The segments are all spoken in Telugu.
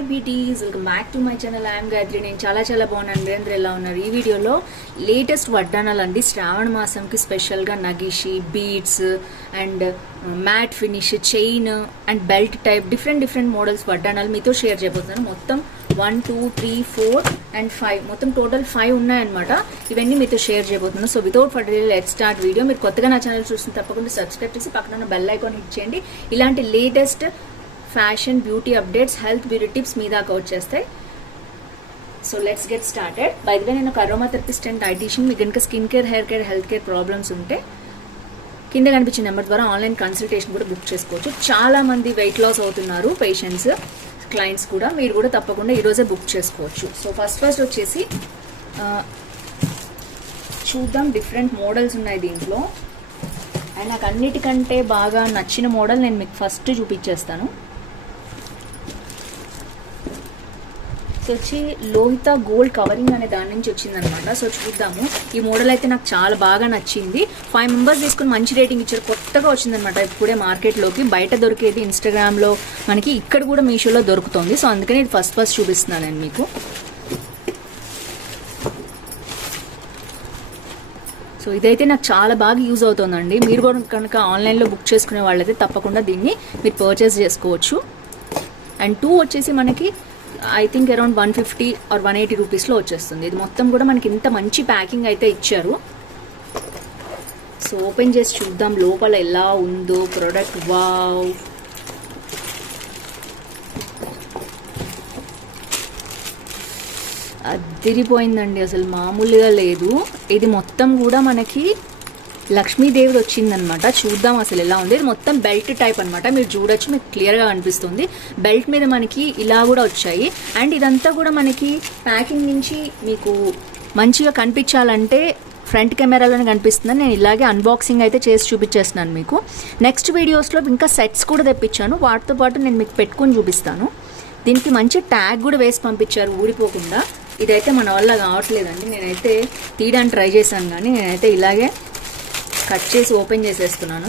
Hi Betis, welcome back to my channel. I'm Gayatri. నేను చాలా బాగున్నాను. మీరందరూ ఎలా ఉన్నారు? ఈ వీడియోలో లేటెస్ట్ వడ్డానాలు అండి. శ్రావణ మాసంకి స్పెషల్గా నగిషి, beads and matte finish, chain and belt type different models వడ్డానాలు మీతో షేర్ చేయబోతున్నాను. మొత్తం 1, 2, 3, 4 and 5 మొత్తం టోటల్ 5 ఉన్నాయన్నమాట. ఇవన్నీ మీతో షేర్ చేయబోతున్నాను. So without further let's start video. మీరు కొత్తగా నా ఛానల్ చూస్తే తప్పకుండా సబ్స్క్రైబ్ చేసి పక్కన ఉన్న బెల్ ఐకాన్ హిట్ చేయండి. ఇలాంటి latest fashion, beauty updates, health, beauty tips మీ దాకా వచ్చేస్తాయి. So let's get started. By the way, నేను ఒక అరోమా థెరపిస్ట్ అండ్ డైటీషియన్. మీకు కనుక skin care, hair care, health care problems ఉంటే కింద కనిపించిన నెంబర్ ద్వారా ఆన్లైన్ కన్సల్టేషన్ కూడా బుక్ చేసుకోవచ్చు. చాలా మంది వెయిట్ లాస్ అవుతున్నారు పేషెంట్స్, క్లయింట్స్ కూడా. మీరు కూడా తప్పకుండా ఈరోజే బుక్ చేసుకోవచ్చు. సో ఫస్ట్ వచ్చేసి చూద్దాం. డిఫరెంట్ మోడల్స్ ఉన్నాయి దీంట్లో. అండ్ నాకు అన్నిటికంటే బాగా నచ్చిన మోడల్ నేను మీకు ఫస్ట్ చూపించేస్తాను. సో వచ్చి లోహిత గోల్డ్ కవరింగ్ అనే దాని నుంచి వచ్చిందనమాట. సో చూద్దాము. ఈ మోడల్ అయితే నాకు చాలా బాగా నచ్చింది. 5 మెంబర్స్ తీసుకుని మంచి రేటింగ్ ఇచ్చారు. కొత్తగా వచ్చిందనమాట ఇప్పుడే మార్కెట్లోకి. బయట దొరికేది ఇన్స్టాగ్రామ్లో, మనకి ఇక్కడ కూడా మీషోలో దొరుకుతుంది. సో అందుకని ఇది ఫస్ట్ చూపిస్తున్నాను నేను మీకు. సో ఇదైతే నాకు చాలా బాగా యూజ్ అవుతుందండి. మీరు కూడా కనుక ఆన్లైన్లో బుక్ చేసుకునే వాళ్ళైతే తప్పకుండా దీన్ని మీరు పర్చేస్ చేసుకోవచ్చు. అండ్ 2 వచ్చేసి మనకి ఐ థింక్ అరౌండ్ 150 or 180 రూపీస్లో వచ్చేస్తుంది. ఇది మొత్తం కూడా మనకి ఇంత మంచి ప్యాకింగ్ అయితే ఇచ్చారు. సో ఓపెన్ చేసి చూద్దాం లోపల ఎలా ఉందో ప్రోడక్ట్. వావ్, అదిరిపోయిందండి, అసలు మామూలుగా లేదు. ఇది మొత్తం కూడా మనకి లక్ష్మీదేవి వచ్చిందనమాట. చూద్దాం అసలు ఎలా ఉంది. ఇది మొత్తం బెల్ట్ టైప్ అనమాట. మీరు చూడొచ్చు, మీకు క్లియర్గా కనిపిస్తుంది. బెల్ట్ మీద మనకి ఇలా కూడా వచ్చాయి. అండ్ ఇదంతా కూడా మనకి ప్యాకింగ్ నుంచి మీకు మంచిగా కనిపించాలంటే ఫ్రంట్ కెమెరాలోనే కనిపిస్తుందని నేను ఇలాగే అన్బాక్సింగ్ అయితే చేసి చూపించేస్తున్నాను మీకు. నెక్స్ట్ వీడియోస్లో ఇంకా సెట్స్ కూడా తెప్పించాను. వాటితో పాటు నేను మీకు పెట్టుకొని చూపిస్తాను. దీనికి మంచి ట్యాగ్ కూడా వేసి పంపించారు ఊడిపోకుండా. ఇదైతే మన వల్ల కావట్లేదండి. నేనైతే తీయడానికి ట్రై చేశాను, కానీ నేనైతే ఇలాగే కట్ చేసి ఓపెన్ చేసేస్తున్నాను,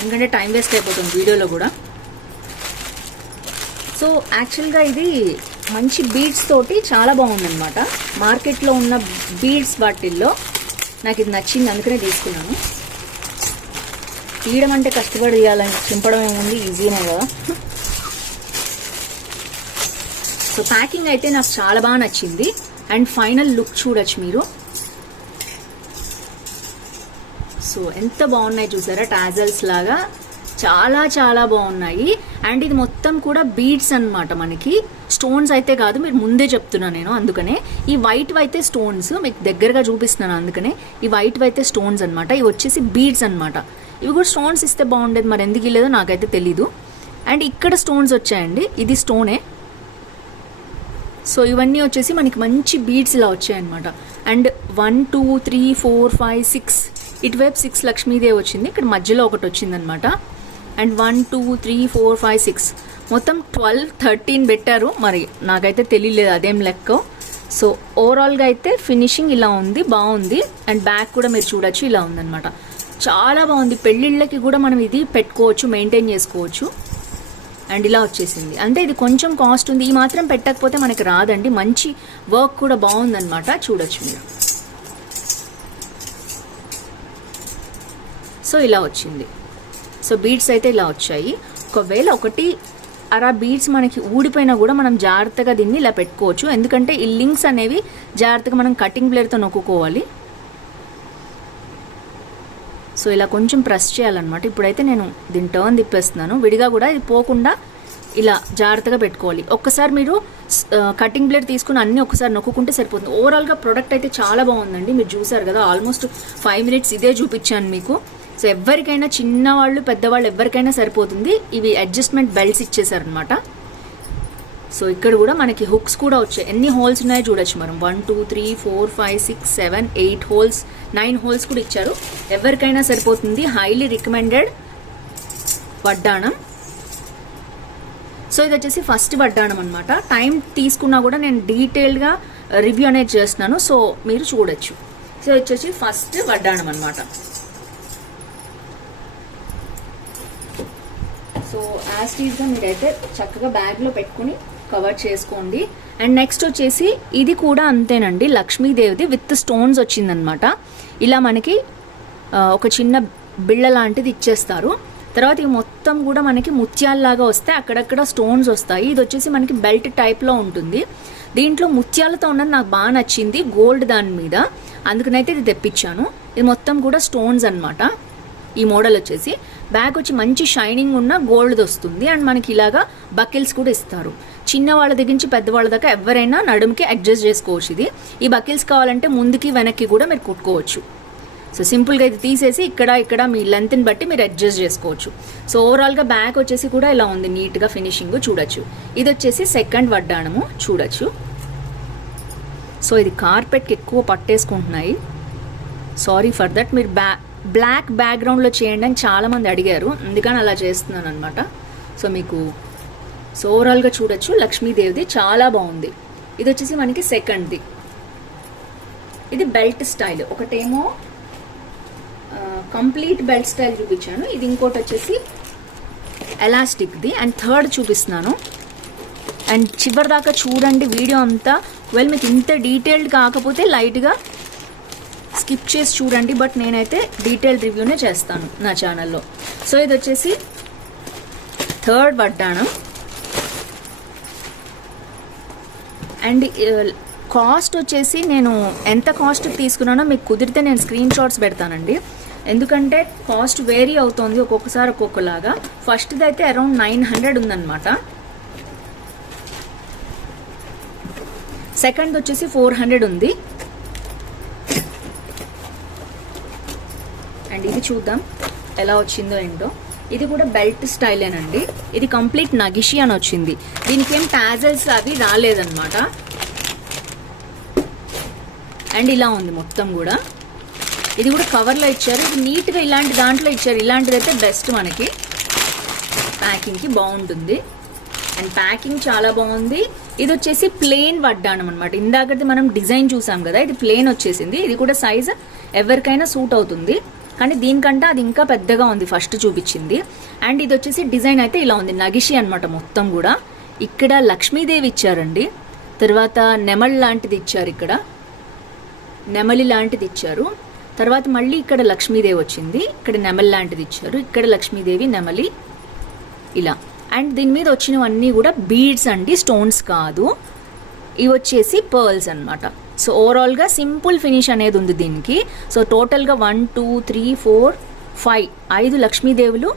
ఎందుకంటే టైం వేస్ట్ అయిపోతుంది వీడియోలో కూడా. సో యాక్చువల్గా ఇది మంచి బీడ్స్ తోటి చాలా బాగుందన్నమాట. మార్కెట్లో ఉన్న బీడ్స్ వాటిల్లో నాకు ఇది నచ్చింది, అందుకనే తీసుకున్నాను. తీయడం అంటే కష్టపడి తీయాలని, చింపడం ఏముంది, ఈజీనే కదా. సో ప్యాకింగ్ అయితే నాకు చాలా బాగా నచ్చింది. అండ్ ఫైనల్ లుక్ చూడొచ్చు మీరు. సో ఎంత బాగున్నాయి చూసారా, టాజల్స్ లాగా చాలా బాగున్నాయి. అండ్ ఇది మొత్తం కూడా బీడ్స్ అన్నమాట. మనకి స్టోన్స్ అయితే కాదు, మీరు ముందే చెప్తున్నా నేను. అందుకనే ఈ వైట్ అయితే స్టోన్స్ మీకు దగ్గరగా చూపిస్తున్నాను. అందుకనే ఈ వైట్ అయితే స్టోన్స్ అనమాట. ఇవి వచ్చేసి బీడ్స్ అనమాట. ఇవి కూడా స్టోన్స్ ఇస్తే బాగుండేది, మరి ఎందుకు ఇల్లేదో నాకైతే తెలీదు. అండ్ ఇక్కడ స్టోన్స్ వచ్చాయండి, ఇది స్టోనే. సో ఇవన్నీ వచ్చేసి మనకి మంచి బీడ్స్ ఇలా వచ్చాయన్నమాట. అండ్ 1, 2, 3, 4, 5, 6 ఇటువైపు 6 లక్ష్మీదేవి వచ్చింది. ఇక్కడ మధ్యలో ఒకటి వచ్చిందనమాట. అండ్ 1, 2, 3, 4, 5, 6 మొత్తం 12, 13 పెట్టారు. మరి నాకైతే తెలియలేదు అదేం లెక్క. సో ఓవరాల్గా అయితే ఫినిషింగ్ ఇలా ఉంది, బాగుంది. అండ్ బ్యాక్ కూడా మీరు చూడొచ్చు, ఇలా ఉందన్నమాట. చాలా బాగుంది. పెళ్ళిళ్ళకి కూడా మనం ఇది పెట్టుకోవచ్చు, మెయింటైన్ చేసుకోవచ్చు. అండ్ ఇలా వచ్చేసింది. అంటే ఇది కొంచెం కాస్ట్ ఉంది. ఈ మాత్రం పెట్టకపోతే మనకి రాదండి. మంచి వర్క్ కూడా బాగుందన్నమాట. చూడొచ్చు మీరు. సో ఇలా వచ్చింది. సో బీడ్స్ అయితే ఇలా వచ్చాయి. ఒకవేళ 1 బీడ్స్ మనకి ఊడిపోయినా కూడా మనం జాగ్రత్తగా దీన్ని ఇలా పెట్టుకోవచ్చు. ఎందుకంటే ఈ లింక్స్ అనేవి జాగ్రత్తగా మనం కటింగ్ బ్లేడ్తో నొక్కుకోవాలి. సో ఇలా కొంచెం ప్రెస్ చేయాలన్నమాట. ఇప్పుడైతే నేను దీన్ని టర్న్ తిప్పేస్తున్నాను. విడిగా కూడా ఇది పోకుండా ఇలా జాగ్రత్తగా పెట్టుకోవాలి. ఒక్కసారి మీరు కటింగ్ బ్లేడ్ తీసుకుని అన్నీ ఒకసారి నొక్కుంటే సరిపోతుంది. ఓవరాల్గా ప్రోడక్ట్ అయితే చాలా బాగుందండి. మీరు చూసారు కదా, ఆల్మోస్ట్ 5 minutes ఇదే చూపించాను మీకు. సో ఎవరికైనా, చిన్నవాళ్ళు పెద్దవాళ్ళు ఎవరికైనా సరిపోతుంది. ఇవి అడ్జస్ట్మెంట్ బెల్ట్స్ ఇచ్చేసారనమాట. సో ఇక్కడ కూడా మనకి హుక్స్ కూడా వచ్చాయి. ఎన్ని హోల్స్ ఉన్నాయో చూడొచ్చు మనం. 1, 2, 3, 4, 5, 6, 7, 8 హోల్స్, 9 హోల్స్ కూడా ఇచ్చారు. ఎవరికైనా సరిపోతుంది. హైలీ రికమెండెడ్ వడ్డాణం. సో ఇది వచ్చేసి ఫస్ట్ వడ్డాణం అనమాట. టైం తీసుకున్నా కూడా నేను డీటెయిల్డ్గా రివ్యూ అనేది చేస్తున్నాను. సో మీరు చూడొచ్చు. సో వచ్చేసి ఫస్ట్ వడ్డాణం అనమాట. సో యాజ్ యాస్టీస్గా మీరైతే చక్కగా బ్యాగ్లో పెట్టుకుని కవర్ చేసుకోండి. అండ్ నెక్స్ట్ వచ్చేసి ఇది కూడా అంతేనండి, లక్ష్మీదేవిది విత్ స్టోన్స్ వచ్చిందనమాట. ఇలా మనకి ఒక చిన్న బిళ్ళ లాంటిది ఇచ్చేస్తారు. తర్వాత ఈ మొత్తం కూడా మనకి ముత్యాలలాగా వస్తాయి, అక్కడక్కడ స్టోన్స్ వస్తాయి. ఇది వచ్చేసి మనకి బెల్ట్ టైప్లో ఉంటుంది. దీంట్లో ముత్యాలతో ఉన్నది నాకు బాగా నచ్చింది, గోల్డ్ దాని మీద, అందుకనైతే ఇది తెప్పించాను. ఇది మొత్తం కూడా స్టోన్స్ అనమాట. ఈ మోడల్ వచ్చేసి బ్యాగ్ వచ్చి మంచి షైనింగ్ ఉన్న గోల్డ్ వస్తుంది. అండ్ మనకి ఇలాగా బకిల్స్ కూడా ఇస్తారు. చిన్న వాళ్ళ దగ్గర నుంచి పెద్దవాళ్ళ దాకా ఎవరైనా నడుముకి అడ్జస్ట్ చేసుకోవచ్చు. ఇది ఈ బకిల్స్ కావాలంటే ముందుకి వెనక్కి కూడా మీరు కుట్టుకోవచ్చు. సో సింపుల్గా ఇది తీసేసి ఇక్కడ మీ లెంత్ని బట్టి మీరు అడ్జస్ట్ చేసుకోవచ్చు. సో ఓవరాల్గా బ్యాగ్ వచ్చేసి కూడా ఇలా ఉంది, నీట్గా ఫినిషింగ్ చూడొచ్చు. ఇది వచ్చేసి సెకండ్ వడ్డాణము చూడొచ్చు. సో ఇది కార్పెట్కి ఎక్కువ పట్టేసుకుంటున్నాయి, సారీ ఫర్ దట్. మీరు బ్లాక్ బ్యాక్గ్రౌండ్లో చేయండి అని చాలామంది అడిగారు, అందుకని అలా చేస్తున్నాను అనమాట. సో మీకు ఓవరాల్గా చూడొచ్చు, లక్ష్మీదేవిది చాలా బాగుంది. ఇది వచ్చేసి మనకి సెకండ్ది. ఇది బెల్ట్ స్టైల్, ఒకటేమో కంప్లీట్ బెల్ట్ స్టైల్ చూపించాను, ఇది ఇంకోటి వచ్చేసి ఎలాస్టిక్ది. అండ్ థర్డ్ చూపిస్తున్నాను. అండ్ చివరి దాకా చూడండి వీడియో అంతా. వెల్ మీకు ఇంత డీటెయిల్డ్ కాకపోతే లైట్గా స్కిప్ చేసి చూడండి, బట్ నేనైతే డీటెయిల్డ్ రివ్యూనే చేస్తాను నా ఛానల్లో. సో ఇది వచ్చేసి థర్డ్ వడ్డాణం. అండ్ కాస్ట్ వచ్చేసి నేను ఎంత కాస్ట్ తీసుకున్నానో మీకు కుదిరితే నేను స్క్రీన్ షాట్స్ పెడతానండి, ఎందుకంటే కాస్ట్ వేరీ అవుతుంది ఒక్కొక్కసారి ఒక్కొక్కలాగా. ఫస్ట్ది అయితే అరౌండ్ 900 ఉందన్నమాట. సెకండ్ వచ్చేసి 400 ఉంది. అండ్ ఇది చూద్దాం ఎలా వచ్చిందో ఏంటో. ఇది కూడా బెల్ట్ స్టైలేనండి. ఇది కంప్లీట్ నగిషి అని వచ్చింది, దీనికి ఏం టాజల్స్ అవి రాలేదన్నమాట. అండ్ ఇలా ఉంది మొత్తం కూడా. ఇది కూడా కవర్లో ఇచ్చారు, ఇది నీట్గా ఇలాంటి దాంట్లో ఇచ్చారు. ఇలాంటిదైతే బెస్ట్, మనకి ప్యాకింగ్కి బాగుంటుంది. అండ్ ప్యాకింగ్ చాలా బాగుంది. ఇది వచ్చేసి ప్లెయిన్ వడ్డాణం అనమాట. ఇందాకది మనం డిజైన్ చూసాం కదా, ఇది ప్లెయిన్ వచ్చేసింది. ఇది కూడా సైజ్ ఎవరికైనా సూట్ అవుతుంది, కానీ దీనికంటే అది ఇంకా పెద్దగా ఉంది ఫస్ట్ చూపించింది. అండ్ ఇది వచ్చేసి డిజైన్ అయితే ఇలా ఉంది, నగిషి అనమాట మొత్తం కూడా. ఇక్కడ లక్ష్మీదేవి ఇచ్చారండి, తర్వాత నెమల్ లాంటిది ఇచ్చారు, ఇక్కడ నెమలి లాంటిది ఇచ్చారు. తర్వాత మళ్ళీ ఇక్కడ లక్ష్మీదేవి వచ్చింది, ఇక్కడ నెమలి లాంటిది ఇచ్చారు, ఇక్కడ లక్ష్మీదేవి నెమలి ఇలా. అండ్ దీని మీద వచ్చినవన్నీ కూడా బీడ్స్ అండి, స్టోన్స్ కాదు. ఇవి వచ్చేసి పర్ల్స్ అనమాట. సో ఓవరాల్గా సింపుల్ ఫినిష్ అనేది ఉంది దీనికి. సో టోటల్గా 1 2 3 4 5 5 లక్ష్మీదేవులు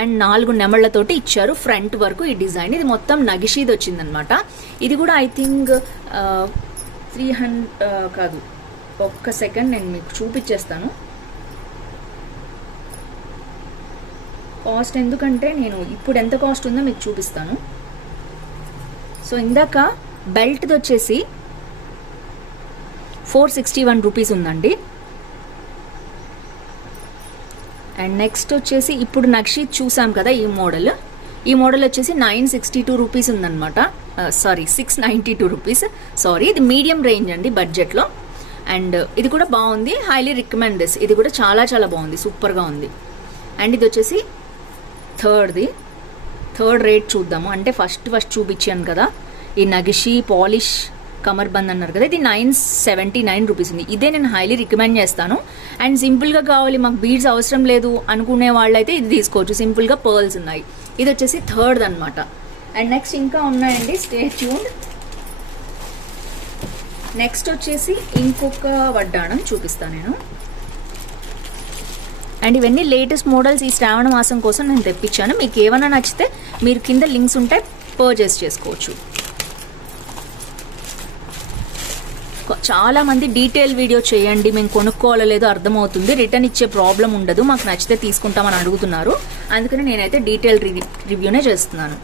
అండ్ 4 నెమళ్లతోటి ఇచ్చారు ఫ్రంట్ వరకు ఈ డిజైన్. ఇది మొత్తం నగిషీది వచ్చిందనమాట. ఇది కూడా ఐ థింక్ 300 కాదు, ఒక్క సెకండ్ నేను మీకు చూపించేస్తాను కాస్ట్, ఎందుకంటే నేను ఇప్పుడు ఎంత కాస్ట్ ఉందో మీకు చూపిస్తాను. సో ఇందాక బెల్ట్ది వచ్చేసి 461 రూపీస్ ఉందండి. అండ్ నెక్స్ట్ వచ్చేసి ఇప్పుడు నక్షి చూసాం కదా, ఈ మోడల్ వచ్చేసి 962 రూపీస్ ఉందన్నమాట. Sorry 692 rupees, sorry. ఇది మీడియం రేంజ్ అండి బడ్జెట్లో. అండ్ ఇది కూడా బాగుంది, హైలీ రికమెండ్ దిస్. ఇది కూడా చాలా చాలా బాగుంది, సూపర్గా ఉంది. అండ్ ఇది వచ్చేసి థర్డ్ రేట్ చూద్దాము. అంటే ఫస్ట్ చూపించాను కదా, ఈ నగిషి పాలిష్ కమర్ బంద్ అన్నారు కదా, ఇది 979 రూపీస్ ఉంది. ఇదే నేను హైలీ రికమెండ్ చేస్తాను. అండ్ సింపుల్గా కావాలి, మాకు బీడ్స్ అవసరం లేదు అనుకునే వాళ్ళైతే ఇది తీసుకోవచ్చు, సింపుల్గా పర్ల్స్ ఉన్నాయి. ఇది వచ్చేసి థర్డ్ అనమాట. అండ్ నెక్స్ట్ ఇంకా ఉన్నాయండి, స్టే ట్యూన్డ్. నెక్స్ట్ వచ్చేసి ఇంకొక వడ్డాణం చూపిస్తాను నేను. అండ్ ఇవన్నీ లేటెస్ట్ మోడల్స్ ఈ శ్రావణ మాసం కోసం నేను తెప్పించాను. మీకు ఏమైనా నచ్చితే మీరు కింద లింక్స్ ఉంటే పర్చేస్ చేసుకోవచ్చు. చాలామంది డీటెయిల్ వీడియో చేయండి, మేము కొనుక్కోవాలో లేదో అర్థమవుతుంది, రిటర్న్ ఇచ్చే ప్రాబ్లం ఉండదు, మాకు నచ్చితే తీసుకుంటామని అడుగుతున్నారు, అందుకని నేనైతే డీటెయిల్ రివ్యూనే చేస్తున్నాను.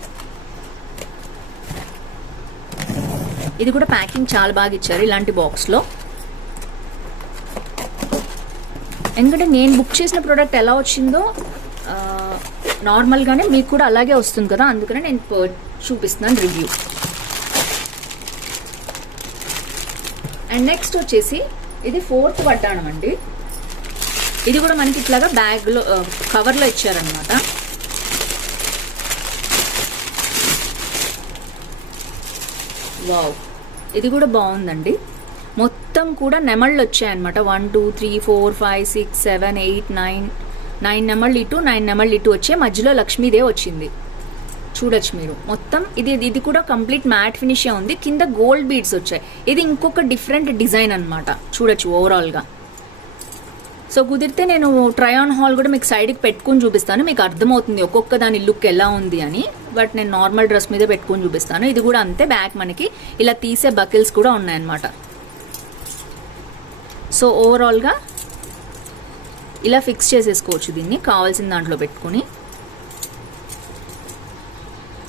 ఇది కూడా ప్యాకింగ్ చాలా బాగా ఇచ్చారు ఇలాంటి బాక్స్లో. ఎందుకంటే నేను బుక్ చేసిన ప్రోడక్ట్ ఎలా వచ్చిందో నార్మల్గానే మీకు కూడా అలాగే వస్తుంది కదా, అందుకనే నేను చూపిస్తున్నాను రివ్యూ. అండ్ నెక్స్ట్ వచ్చేసి ఇది ఫోర్త్ వడ్డాణం అండి. ఇది కూడా మనకి ఇట్లాగా బ్యాగ్లో కవర్లో ఇచ్చారనమాట. వావ్, ఇది కూడా బాగుందండి. మొత్తం కూడా నెమళ్ళు వచ్చాయన్నమాట. 1 2 3 4 5 6 7 8 9 నెమళ్ళు ఇటు 9 నెమళ్ళు ఇటు వచ్చే మధ్యలో లక్ష్మీదేవి వచ్చింది. చూడొచ్చు మీరు. మొత్తం ఇది కూడా కంప్లీట్ మ్యాట్ ఫినిషే ఉంది. కింద గోల్డ్ బీడ్స్ వచ్చాయి. ఇది ఇంకొక డిఫరెంట్ డిజైన్ అనమాట. చూడొచ్చు ఓవరాల్గా. సో కుదిరితే నేను ట్రై ఆన్ హాల్ కూడా మీకు సైడ్కి పెట్టుకుని చూపిస్తాను, మీకు అర్థమవుతుంది ఒక్కొక్క దాని లుక్ ఎలా ఉంది అని. బట్ నేను నార్మల్ డ్రెస్ మీద పెట్టుకుని చూపిస్తాను. ఇది కూడా అంతే. బ్యాక్ మనకి ఇలా తీసే బకిల్స్ కూడా ఉన్నాయన్నమాట. సో ఓవరాల్గా ఇలా ఫిక్స్ చేసేసుకోవచ్చు దీన్ని కావాల్సిన దాంట్లో పెట్టుకుని.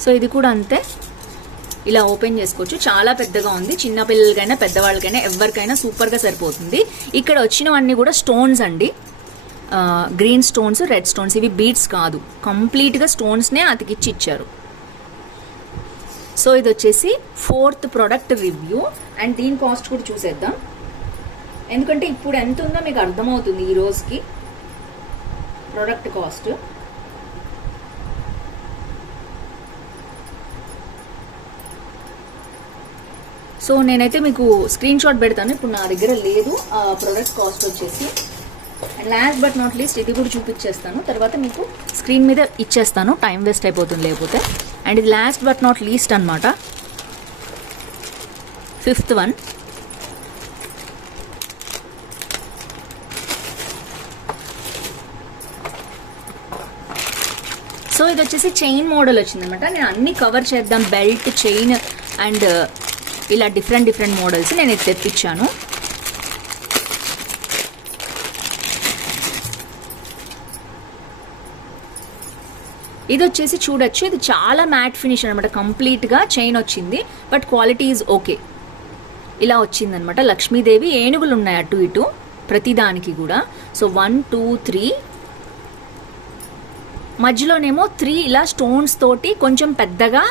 సో ఇది కూడా అంతే, ఇలా ఓపెన్ చేసుకోవచ్చు. చాలా పెద్దగా ఉంది. చిన్న పిల్లలకైనా పెద్దవాళ్ళకైనా ఎవరికైనా సూపర్గా సరిపోతుంది. ఇక్కడ వచ్చినవన్నీ కూడా స్టోన్స్ అండి. Green stones, red stones. ఇవి బీడ్స్ కాదు, కంప్లీట్గా స్టోన్స్నే అతికిచ్చి ఇచ్చారు. సో ఇది వచ్చేసి 4th ప్రోడక్ట్ రివ్యూ. అండ్ దీని కాస్ట్ కూడా చూసేద్దాం, ఎందుకంటే ఇప్పుడు ఎంత ఉందో మీకు అర్థమవుతుంది ఈ రోజుకి ప్రోడక్ట్ కాస్ట్. సో నేనైతే మీకు స్క్రీన్ షాట్ పెడతాను, ఇప్పుడు నా దగ్గర లేదు ఆ ప్రోడక్ట్ కాస్ట్ వచ్చేసి. And last but not least ఇది కూడా చూపించేస్తాను, తర్వాత మీకు స్క్రీన్ మీద ఇచ్చేస్తాను, టైం వేస్ట్ అయిపోతుంది లేకపోతే. అండ్ ఇది లాస్ట్ బట్ నాట్ లీస్ట్ అనమాట, 5th వన్. సో ఇది వచ్చేసి చైన్ మోడల్ వచ్చిందనమాట. నేను అన్ని కవర్ చేద్దాం, బెల్ట్, చైన్ అండ్ ఇలా డిఫరెంట్ మోడల్స్ నేను ఇది తెప్పించాను. ఇది వచ్చేసి చూడొచ్చు, ఇది చాలా మ్యాట్ ఫినిష్ అనమాట. కంప్లీట్గా చైన్ వచ్చింది, బట్ క్వాలిటీ ఈజ్ ఓకే. ఇలా వచ్చిందనమాట. లక్ష్మీదేవి ఏనుగులు ఉన్నాయి అటు ఇటు ప్రతిదానికి కూడా. సో 1 2 3 మధ్యలోనేమో 3 ఇలా స్టోన్స్ తోటి కొంచెం పెద్దగా,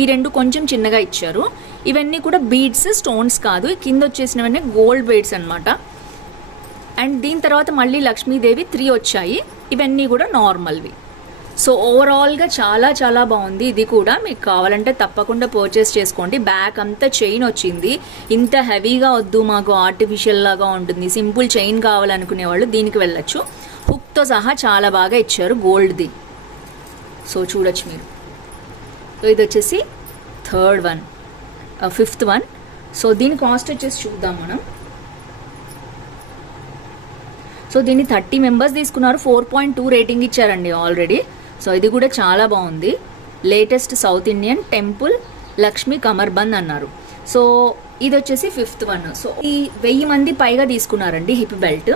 ఈ 2 కొంచెం చిన్నగా ఇచ్చారు. ఇవన్నీ కూడా బీడ్స్, స్టోన్స్ కాదు. కింద వచ్చేసినవన్నీ గోల్డ్ బీడ్స్ అనమాట. అండ్ దీని తర్వాత మళ్ళీ లక్ష్మీదేవి 3 వచ్చాయి. ఇవన్నీ కూడా నార్మల్వి. సో ఓవరాల్గా చాలా బాగుంది. ఇది కూడా మీకు కావాలంటే తప్పకుండా పర్చేస్ చేసుకోండి. బ్యాక్ అంతా చైన్ వచ్చింది. ఇంత హెవీగా వద్దు మాకు, ఆర్టిఫిషియల్ లాగా ఉంటుంది, సింపుల్ చైన్ కావాలనుకునే వాళ్ళు దీనికి వెళ్ళచ్చు. హుక్తో సహా చాలా బాగా ఇచ్చారు గోల్డ్ది. సో చూడొచ్చు మీరు. సో ఇది వచ్చేసి 3rd one, 5th one. So దీని కాస్ట్ వచ్చేసి చూద్దాం మనం. సో దీన్ని 30 మెంబర్స్ తీసుకున్నారు, 4.2 రేటింగ్ ఇచ్చారండి ఆల్రెడీ. సో ఇది కూడా చాలా బాగుంది. Latest south Indian temple Lakshmi కమర్బంద్ అన్నారు. సో ఇది వచ్చేసి 5th వన్. సో ఈ 1000 మంది పైగా తీసుకున్నారండి హిప్ బెల్ట్.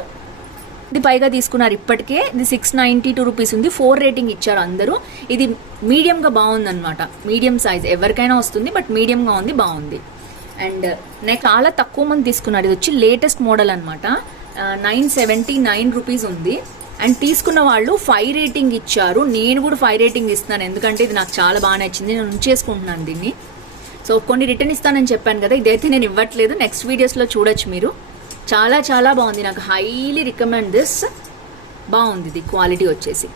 ఇది పైగా తీసుకున్నారు ఇప్పటికే. ఇది 692 రూపీస్ ఉంది. 4 రేటింగ్ ఇచ్చారు అందరూ. ఇది మీడియంగా బాగుంది అనమాట, మీడియం సైజ్ ఎవరికైనా వస్తుంది, బట్ మీడియంగా ఉంది, బాగుంది. అండ్ నెక్స్ట్ చాలా తక్కువ మంది తీసుకున్నారు. ఇది వచ్చి లేటెస్ట్ మోడల్ అనమాట. 979 రూపీస్ ఉంది. అండ్ తీసుకున్న వాళ్ళు 5 రేటింగ్ ఇచ్చారు. నేను కూడా 5 రేటింగ్ ఇస్తున్నాను, ఎందుకంటే ఇది నాకు చాలా బాగా నచ్చింది, నేను ఉంచేసుకుంటున్నాను దీన్ని. సో కొన్ని రిటర్న్ ఇస్తానని చెప్పాను కదా, ఇదైతే నేను ఇవ్వట్లేదు, నెక్స్ట్ వీడియోస్లో చూడొచ్చు మీరు. చాలా బాగుంది, నాకు హైలీ రికమెండ్ దిస్. బాగుంది ఇది క్వాలిటీ వచ్చేసి.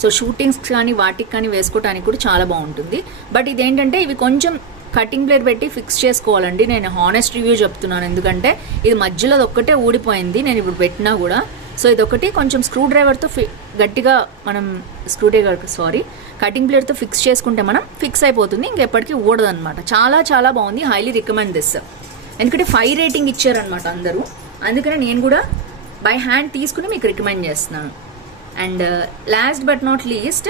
సో షూటింగ్స్ కానీ వాటికి కానీ వేసుకోవడానికి కూడా చాలా బాగుంటుంది. బట్ ఇదేంటంటే ఇవి కొంచెం కటింగ్ ప్లేట్ పెట్టి ఫిక్స్ చేసుకోవాలండి. నేను హానెస్ట్ రివ్యూ చెప్తున్నాను, ఎందుకంటే ఇది మధ్యలో ఒక్కటే ఊడిపోయింది నేను ఇప్పుడు పెట్టినా కూడా. సో ఇదొకటి కొంచెం స్క్రూ డ్రైవర్తో గట్టిగా మనం కటింగ్ ప్లేట్తో ఫిక్స్ చేసుకుంటే మనం ఫిక్స్ అయిపోతుంది, ఇంకెప్పటికీ ఊడదు అనమాట. చాలా బాగుంది, హైలీ రికమెండ్ దిస్. ఎందుకంటే 5 రేటింగ్ ఇచ్చారనమాట అందరూ, అందుకనే నేను కూడా బై హ్యాండ్ తీసుకుని మీకు రికమెండ్ చేస్తున్నాను. And last but not least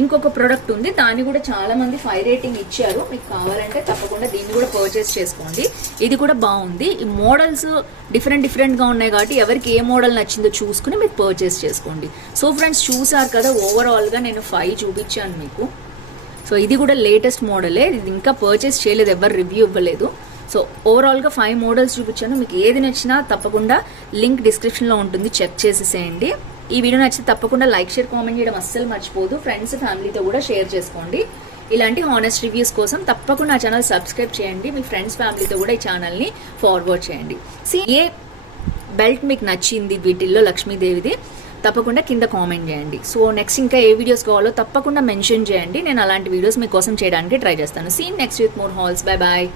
ఇంకొక ప్రోడక్ట్ ఉంది, దాన్ని కూడా చాలా మంది 5 రేటింగ్ ఇచ్చారు. మీకు కావాలంటే తప్పకుండా దీన్ని కూడా పర్చేస్ చేసుకోండి. ఇది కూడా బాగుంది. ఈ మోడల్స్ డిఫరెంట్గా ఉన్నాయి కాబట్టి ఎవరికి ఏ మోడల్ నచ్చిందో చూసుకుని మీరు పర్చేస్ చేసుకోండి. సో ఫ్రెండ్స్ చూసారు కదా, ఓవరాల్గా నేను 5 చూపించాను మీకు. సో ఇది కూడా లేటెస్ట్ మోడలే, ఇది ఇంకా పర్చేస్ చేయలేదు, ఎవరు రివ్యూ ఇవ్వలేదు. సో ఓవరాల్గా 5 మోడల్స్ చూపించాను. మీకు ఏది నచ్చినా తప్పకుండా లింక్ డిస్క్రిప్షన్లో ఉంటుంది, చెక్ చేసేసేయండి. ఈ వీడియో నచ్చితే తప్పకుండా లైక్, షేర్, కామెంట్ చేయడం అస్సలు మర్చిపోదు. ఫ్రెండ్స్, ఫ్యామిలీతో కూడా షేర్ చేసుకోండి. ఇలాంటి హానెస్ట్ రివ్యూస్ కోసం తప్పకుండా ఆ ఛానల్ సబ్స్క్రైబ్ చేయండి. మీ ఫ్రెండ్స్, ఫ్యామిలీతో కూడా ఈ ఛానల్ని ఫార్వర్డ్ చేయండి. ఏ బెల్ట్ మీకు నచ్చింది వీటిల్లో లక్ష్మీదేవిది తప్పకుండా కింద కామెంట్ చేయండి. సో నెక్స్ట్ ఇంకా ఏ వీడియోస్ కావాలో తప్పకుండా మెన్షన్ చేయండి. నేను అలాంటి వీడియోస్ మీకోసం చేయడానికి ట్రై చేస్తాను. See next with more hauls. Bye bye.